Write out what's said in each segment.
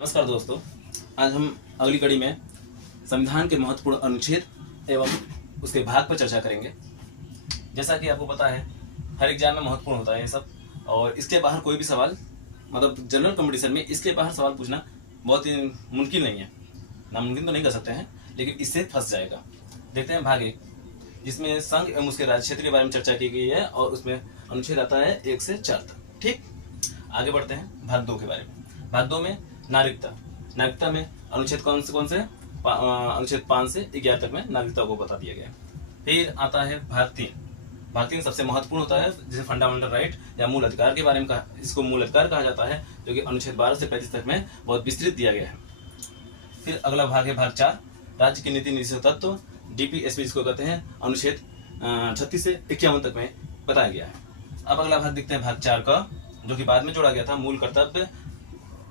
नमस्कार दोस्तों, आज हम अगली कड़ी में संविधान के महत्वपूर्ण अनुच्छेद एवं उसके भाग पर चर्चा करेंगे। जैसा कि आपको पता है, हर एग्जाम में महत्वपूर्ण होता है ये सब, और इसके बाहर कोई भी सवाल मतलब जनरल कंपटीशन में इसके बाहर सवाल पूछना बहुत ही मुमकिन नहीं है। नामुमकिन तो नहीं कर सकते हैं, लेकिन इससे फंस जाएगा। देखते हैं भाग 1, जिसमें संघ एवं उसके राज्य क्षेत्र के बारे में चर्चा की गई है, और उसमें अनुच्छेद आता है 1 से 4 तक। ठीक, आगे बढ़ते हैं भाग 2 के बारे में। भाग 2 में नागरिकता में अनुच्छेद कौन से अनुच्छेद 5 से 11 तक में नागरिकता को बता दिया गया है। फिर आता है भाग 3 सबसे महत्वपूर्ण होता है, जिसे फंडामेंटल राइट या मूल अधिकार के बारे में इसको मूल अधिकार कहा जाता है, जो कि अनुच्छेद 12 से 35 तक में बहुत विस्तृत दिया गया है। फिर अगला भाग है भाग 4, राज्य की नीति निर्देशक तत्व DPSP जिसको कहते हैं, अनुच्छेद 36 से 51 तक में बताया गया है। अब अगला भाग देखते हैं भाग 4 का, जो कि बाद में जोड़ा गया था, मूल कर्तव्य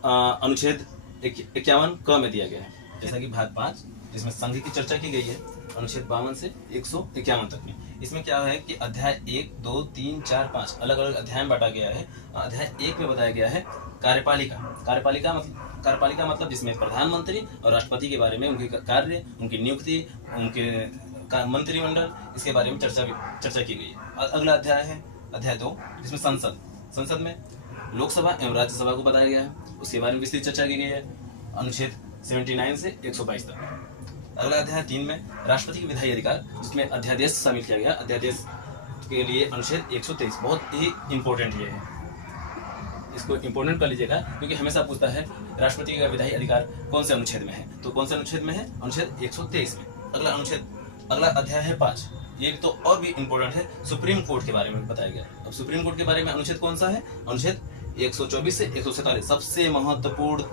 अनुच्छेद 51 क में दिया गया है। जैसा कि भाग 5, जिसमें संघ की चर्चा की गई है, अनुच्छेद 52 से 151 तक में। इसमें क्या है कि अध्याय 1, 2, 3, 4, 5 अलग अलग अध्याय में बांटा गया है। अध्याय 1 में बताया गया है कार्यपालिका मतलब जिसमें प्रधानमंत्री और राष्ट्रपति के बारे में, उनके कार्य, उनकी नियुक्ति, उनके मंत्रिमंडल, इसके बारे में चर्चा की गई है। अगला अध्याय है अध्याय 2, जिसमें संसद में लोकसभा एवं राज्यसभा को बताया गया है, उसके बारे में विस्तृत चर्चा की गई है, अनुच्छेद 79 से 122 तक। अगला अध्याय 3 में राष्ट्रपति के विधायी अधिकार, जिसमें अध्यादेश शामिल किया गया। अध्यादेश के लिए अनुच्छेद 123 बहुत ही इंपॉर्टेंट ये है, इसको इंपॉर्टेंट कर लीजिएगा, क्योंकि हमेशा पूछता है राष्ट्रपति का विधायी अधिकार कौन से अनुच्छेद में है, तो कौन से अनुच्छेद में है, अनुच्छेद 123 में। अगला अध्याय है 5, ये तो और भी इंपॉर्टेंट है, सुप्रीम कोर्ट के बारे में बताया गया। अब सुप्रीम कोर्ट के बारे में अनुच्छेद कौन सा है, अनुच्छेद 124 से 147, सबसे महत्वपूर्ण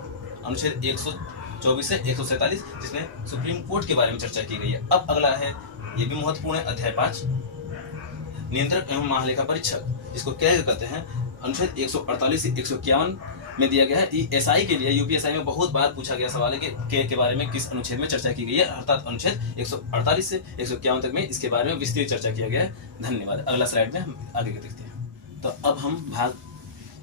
अनुच्छेद 124 से 147, जिसमें सुप्रीम कोर्ट के बारे में चर्चा की गई है। अब अगला है, ये भी महत्वपूर्ण है, अध्याय 5, नियंत्रक एवं महालेखा परीक्षक, जिसको क्या कहते हैं, अनुच्छेद 148 से 151 में दिया गया है। SI के लिए UPSI में बहुत बार पूछा गया सवाल है कि के बारे में किस अनुच्छेद में चर्चा की गई है, अर्थात अनुच्छेद 148 से 151 तक में इसके बारे में विस्तृत चर्चा किया गया है। धन्यवाद। अगला स्लाइड में हम आगे देखते हैं। तो अब हम भाग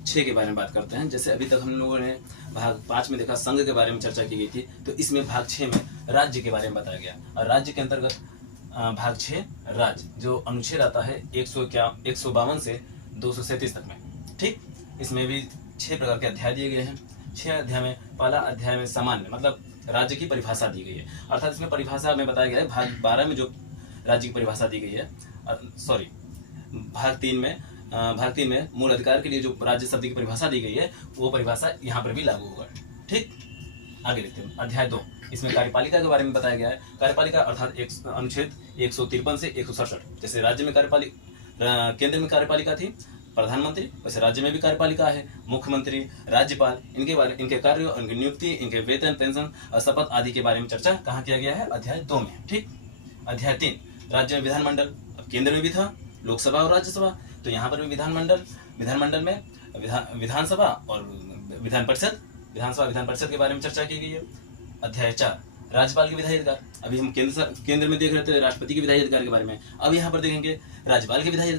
6 के बारे में बात करते हैं। जैसे अभी तक हम लोगों ने भाग 5 में देखा संघ के बारे में चर्चा की गई थी, तो इसमें भाग 6 में राज्य के बारे में बताया गया। और राज्य के अंतर्गत भाग 6 राज्य, जो अनुच्छेद आता है 152 से 237 तक में। ठीक, इसमें भी 6 प्रकार के अध्याय दिए गए हैं। 6 अध्याय में पहला अध्याय में सामान्य मतलब राज्य की परिभाषा दी गई है, अर्थात इसमें परिभाषा में बताया गया है। भाग 12 में जो राज्य की परिभाषा दी गई है, भाग 3 में मूल अधिकार के लिए जो राज्य शब्द की परिभाषा दी गई है, वो परिभाषा यहाँ पर भी लागू होगा। ठीक, आगे देखते हैं अध्याय 2, इसमें कार्यपालिका के बारे में बताया गया है। कार्यपालिका अर्थात अनुच्छेद 153 से 167, जैसे राज्य में केंद्र में कार्यपालिका थी प्रधानमंत्री, वैसे राज्य में भी कार्यपालिका है मुख्यमंत्री, राज्यपाल, इनके कार्य, इनकी नियुक्ति, इनके वेतन, पेंशन और शपथ आदि के बारे में चर्चा कहाँ किया गया है, अध्याय 2 में। ठीक, अध्याय 3, राज्य में विधानमंडल, अब केंद्र में भी था लोकसभा और राज्यसभा, तो यहाँ पर भी विधानमंडल में विधानसभा और विधान परिषद के बारे में चर्चा की गई है। अध्याय 4, राज्यपाल के विधायी अधिकार, अभी हम केंद्र में देख रहे थे राष्ट्रपति के विधायी अधिकार के बारे में, अब यहाँ पर देखेंगे राज्यपाल के विधायी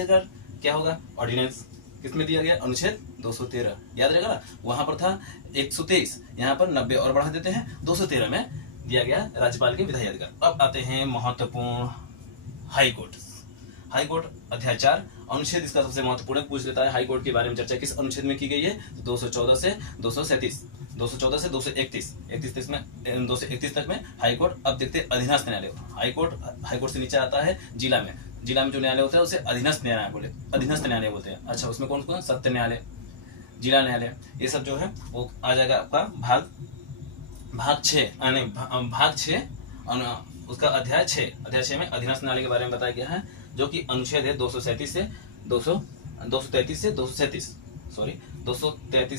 अधिकार। क्या होगा, ऑर्डिनेंस किसमें दिया गया, अनुच्छेद 213, याद रहेगा ना, वहां पर था 123, यहाँ पर 90 और बढ़ा देते हैं, 213 में दिया गया राज्यपाल के विधायी अधिकार। अब आते हैं महत्वपूर्ण हाई कोर्ट अध्याय 4, अनुच्छेद इसका सबसे महत्वपूर्ण पूछ लेता है। हाई कोर्ट के बारे में चर्चा किस अनुच्छेद में की गई है, तो 214 से 231 में 231 तक में हाई कोर्ट। अब देखते हैं अधीनस्थ न्यायालय। हाई कोर्ट से नीचे आता है जिला में जो न्यायालय होता है उसे अधीनस्थ न्यायालय बोलते हैं। अच्छा, उसमें कौन कौन, सत्य न्यायालय, जिला न्यायालय, ये सब जो है वो आ जाएगा आपका भाग 6 उसका अध्याय 6 में अधीनस्थ न्यायालय के बारे में बताया गया है, जो कि अनुच्छेद है 233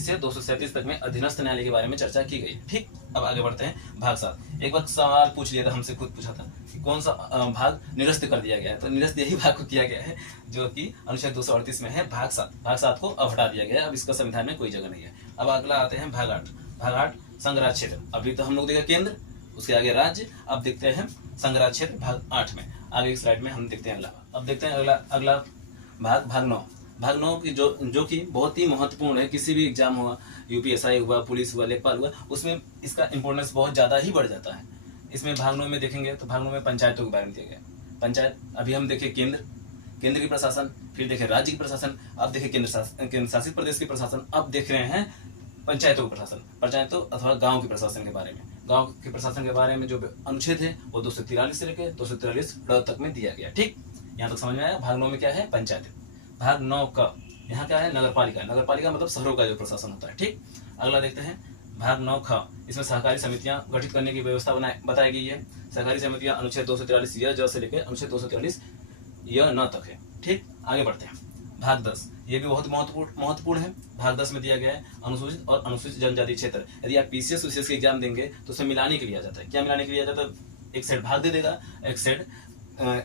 से 237 तक में अधीनस्थ न्यायालय के बारे में चर्चा की गई। ठीक, अब आगे बढ़ते हैं भाग 7। एक बार सवाल पूछ लिया था, हमसे खुद पूछा था कि कौन सा भाग निरस्त कर दिया गया है, तो निरस्त यही भाग को किया गया है, जो कि अनुच्छेद 238 में है, भाग 7 को अब हटा दिया गया है। अब इसका संविधान में कोई जगह नहीं है। अब अगला आते हैं भाग 8 संघ राज्य क्षेत्र। अभी तो हम लोग देखा केंद्र, उसके आगे राज्य, अब देखते हैं संघ राज्य क्षेत्र भाग 8 में। आगे स्लाइड में हम देखते हैं अगला। अब देखते हैं अगला भाग 9 भाग 9 की जो कि बहुत ही महत्वपूर्ण है। किसी भी एग्जाम हुआ, यूपीएसआई हुआ, पुलिस हुआ, लेखपाल हुआ, उसमें इसका इंपॉर्टेंस बहुत ज़्यादा ही बढ़ जाता है। इसमें भाग 9 में देखेंगे तो भाग 9 में पंचायतों के बारे में दिया गया। पंचायत, अभी हम देखें केंद्र की प्रशासन, फिर देखें राज्य की प्रशासन, अब देखें केंद्र शासित प्रदेश की प्रशासन, अब देख रहे हैं पंचायतों का प्रशासन, पंचायतों अथवा गांव के प्रशासन के बारे में। गांव के प्रशासन के बारे में जो अनुच्छेद है वो 243 से लेकर 243 तक में दिया गया। ठीक, यहाँ तक समझ में आया। भाग 9 में क्या है? पंचायत। भाग 9 का यहाँ क्या है? नगरपालिका। नगरपालिका मतलब शहरों का जो प्रशासन होता है। ठीक, अगला देखते हैं भाग 9 ख। इसमें सहकारी समितियां गठित करने की व्यवस्था बताई गई है। सहकारी समितियां अनुच्छेद 243 य ज से लेकर अनुच्छेद 243 य न तक है। ठीक, आगे बढ़ते हैं। भाग 10, ये भी बहुत महत्वपूर्ण है। भाग 10 में दिया गया है अनुसूचित और अनुसूचित जनजाति क्षेत्र। यदि आप पीसीएस विशेष के एग्जाम देंगे तो उसे मिलाने के लिए आ जाता है। क्या मिलाने के लिए आ जाता है? एक सेट भाग दे देगा, एक सेट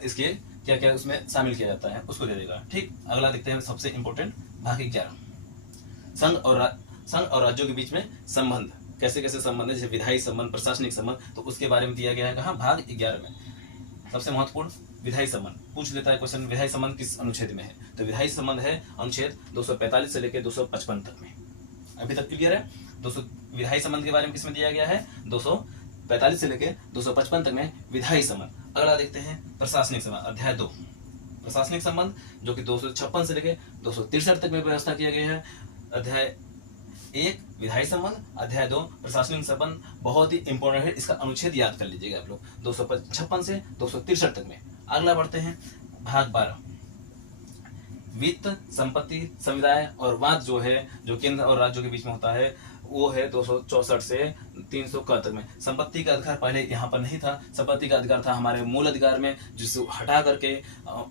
इसके क्या क्या उसमें शामिल किया जाता है उसको दे देगा। ठीक, अगला देखते हैं सबसे इंपॉर्टेंट भाग 11, संघ और राज्यों के बीच में संबंध। कैसे कैसे संबंध है, जैसे विधायी संबंध, प्रशासनिक संबंध, तो उसके बारे में दिया गया है। कहाँ? भाग 11 में। सबसे महत्वपूर्ण विधायी संबंध पूछ लेता है क्वेश्चन। विधायी संबंध किस अनुच्छेद में है? तो विधायी संबंध है अनुच्छेद 245 से लेकर 255 तक में। अभी तक क्लियर है? विधायी संबंध के बारे में किसमें दिया गया है? 245 से लेकर 255 तक में विधायी संबंध। अगला देखते हैं प्रशासनिक संबंध, अध्याय 2। प्रशासनिक संबंध जो कि 256 से लेकर 263 तक में व्यवस्था किया गया है। अध्याय 1 विधायी संबंध, अध्याय 2 प्रशासनिक संबंध। बहुत ही इंपॉर्टेंट है, इसका अनुच्छेद याद कर लीजिएगा आप लोग, 256 से 263 तक में। अगला बढ़ते हैं भाग 12, वित्त, संपत्ति, समुदाय और वाद जो है, जो केंद्र और राज्यों के बीच में होता है, वो है 264 से 300 तक में। संपत्ति का अधिकार पहले यहाँ पर नहीं था। संपत्ति का अधिकार था हमारे मूल अधिकार में, जिसे हटा करके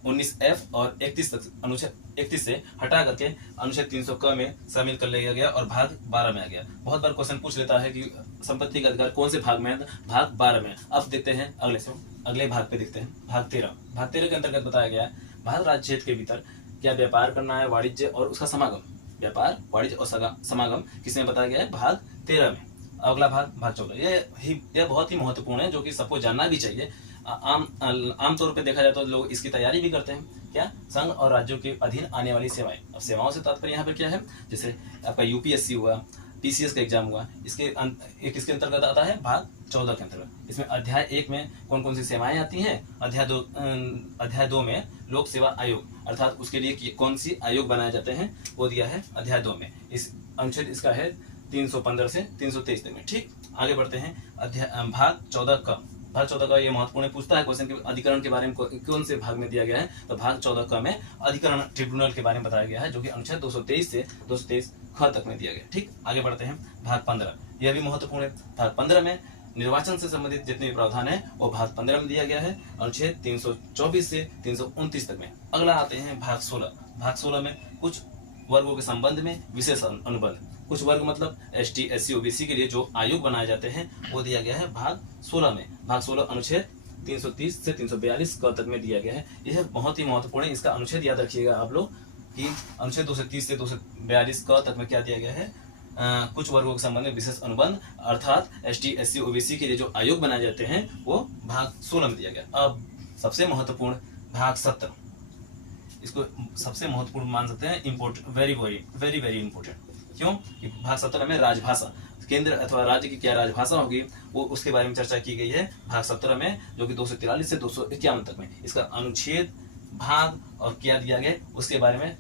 19F और 31 तक, अनुच्छेद 31 से हटा करके अनुच्छेद 300 में शामिल कर लिया गया और भाग 12 में आ गया। बहुत बार क्वेश्चन पूछ लेता है कि संपत्ति का अधिकार कौन से भाग में है? भाग 12 में। अब देखते हैं अगले भाग पे देखते हैं, भाग 13। भाग 13 के अंतर्गत बताया गया है भारत राज्य क्षेत्र के भीतर क्या व्यापार करना है, वाणिज्य और उसका समागम। व्यापार, वाणिज्य और समागम किसमें बताया गया है? भाग 13 में। अगला भाग 14। यह बहुत ही महत्वपूर्ण है, जो कि सबको जानना भी चाहिए। आमतौर पे देखा जाए तो लोग इसकी तैयारी भी करते हैं। क्या? संघ और राज्यों के अधीन आने वाली सेवाएं। अब सेवाओं से तात्पर्य यहाँ पर क्या है? जैसे आपका यूपीएससी हुआ, टीसीएस का एग्जाम हुआ, किसके अंतर्गत आता है? भाग 14 के अंतर्गत। इसमें अध्याय 1 में कौन कौन सी सेवाएं आती हैं? अध्याय 2 में लोक सेवा आयोग, अर्थात उसके लिए कौन सी आयोग बनाए जाते हैं, वो दिया है अध्याय 2 में। इस अनुच्छेद इसका है 315 से 323 तक में। ठीक, आगे बढ़ते हैं भाग 14 का। भाग 14 का ये महत्वपूर्ण पूछता है क्वेश्चन के अधिकरण के बारे में कौन से भाग में दिया गया है? तो भाग 14 का में अधिकरण ट्रिब्यूनल के बारे में बताया गया है, जो कि अनुच्छेद 223 से 223 तक में दिया गया। ठीक, आगे बढ़ते हैं भाग 15। यह भी महत्वपूर्ण है। भाग 15 में निर्वाचन से संबंधित जितने भी प्रावधान है वो भाग 15 में दिया गया है, अनुच्छेद 324 से 329 तक में। अगला आते हैं भाग 16। भाग 16 में कुछ वर्गों के संबंध में विशेष अनुबंध। कुछ वर्ग मतलब ST, SC, OBC के लिए जो आयोग बनाए जाते हैं वो दिया गया है भाग 16 में। भाग 16 अनुच्छेद 330 से 342 तक में दिया गया है। यह बहुत ही महत्वपूर्ण है, इसका अनुच्छेद याद रखिएगा आप लोग कि अनुच्छेद 230 से 242 तक में क्या दिया गया है? कुछ वर्गों के संबंध में विशेष अनुबंध, अर्थात ST, SC, OBC के लिए जो आयोग बनाए जाते हैं वो भाग 16 में दिया गया। अब सबसे महत्वपूर्ण भाग 17, इसको सबसे महत्वपूर्ण मान सकते हैं, इम्पोर्टेंट, वेरी वेरी इंपॉर्टेंट। क्यों? कि भाग 17 में राजभाषा, केंद्र अथवा राज्य की क्या राजभाषा होगी, वो उसके बारे में चर्चा की गई है भाग 17 में, जो कि 243 से 251 तक में। इसका अनुच्छेद, भाग और क्या दिया गया उसके बारे में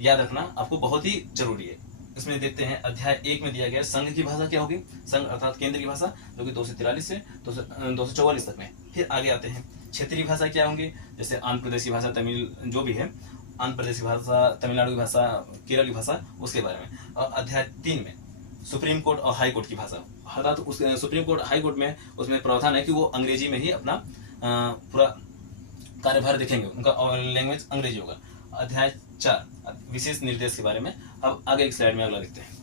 याद रखना आपको बहुत ही जरूरी है। इसमें देखते हैं अध्याय 1 में दिया गया संघ की भाषा क्या होगी? संघ अर्थात केंद्र की भाषा, जो कि 243 से 244 तक में। फिर आगे आते हैं क्षेत्रीय भाषा क्या होंगी, जैसे आंध्र प्रदेश की भाषा, तमिल जो भी है, आंध्र प्रदेश की भाषा, तमिलनाडु की भाषा, केरल की भाषा, उसके बारे में। और अध्याय 3 में सुप्रीम कोर्ट और हाई कोर्ट की भाषा, अर्थात उस सुप्रीम कोर्ट, हाई कोर्ट में उसमें प्रावधान है कि वो अंग्रेजी में ही अपना पूरा कार्यभार देखेंगे, उनका लैंग्वेज अंग्रेजी होगा। अध्याय 4 विशेष निर्देश के बारे में। अब आगे एक स्लाइड में अगला देखते हैं।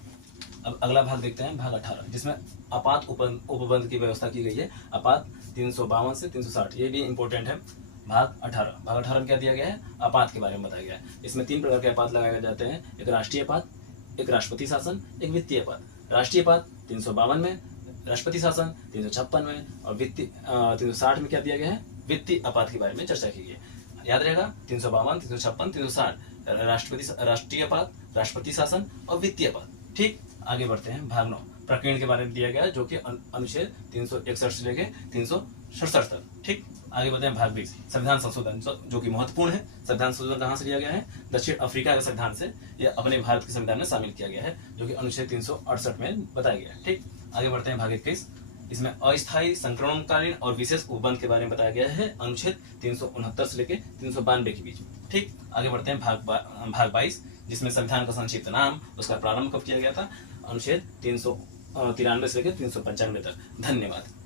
अब अगला भाग देखते हैं भाग 18, जिसमें आपात उपबंध की व्यवस्था की गई है। आपात 352 से 360, ये भी इंपॉर्टेंट है। भाग 18, भाग 18 में क्या दिया गया है? आपात के बारे में बताया गया है। इसमें 3 प्रकार के आपात लगाए जाते हैं, एक राष्ट्रीय आपात, एक राष्ट्रपति शासन, एक वित्तीय आपात। राष्ट्रीय आपात 352 में, राष्ट्रपति शासन 356 में, और वित्तीय 360 में क्या दिया गया है? वित्तीय आपात के बारे में चर्चा की गई है। याद रहेगा 352, 356, 360 राष्ट्रीय पद, राष्ट्रपति शासन और वित्तीय पद। ठीक, आगे बढ़ते हैं। भाग 9 प्रकीर्ण के बारे में दिया गया है, जो कि अनुच्छेद 361 से लेके 367 तक। ठीक, आगे बढ़ते हैं। भाग 20 संविधान संशोधन, जो कि महत्वपूर्ण है। संविधान संशोधन कहाँ से लिया गया है? दक्षिण अफ्रीका के संविधान से यह अपने भारत के संविधान में शामिल किया गया है, जो कि अनुच्छेद 368 में बताया गया है। ठीक, आगे बढ़ते हैं। भाग 21 इसमें अस्थायी संक्रमणकालीन और विशेष उपबंध के बारे में बताया गया है, अनुच्छेद 369 से लेके 392 के बीच में। ठीक, आगे बढ़ते हैं। भाग 22 जिसमें संविधान का संक्षिप्त नाम, उसका प्रारंभ कब किया गया था, अनुच्छेद 393 से लेकर 395 तक। धन्यवाद।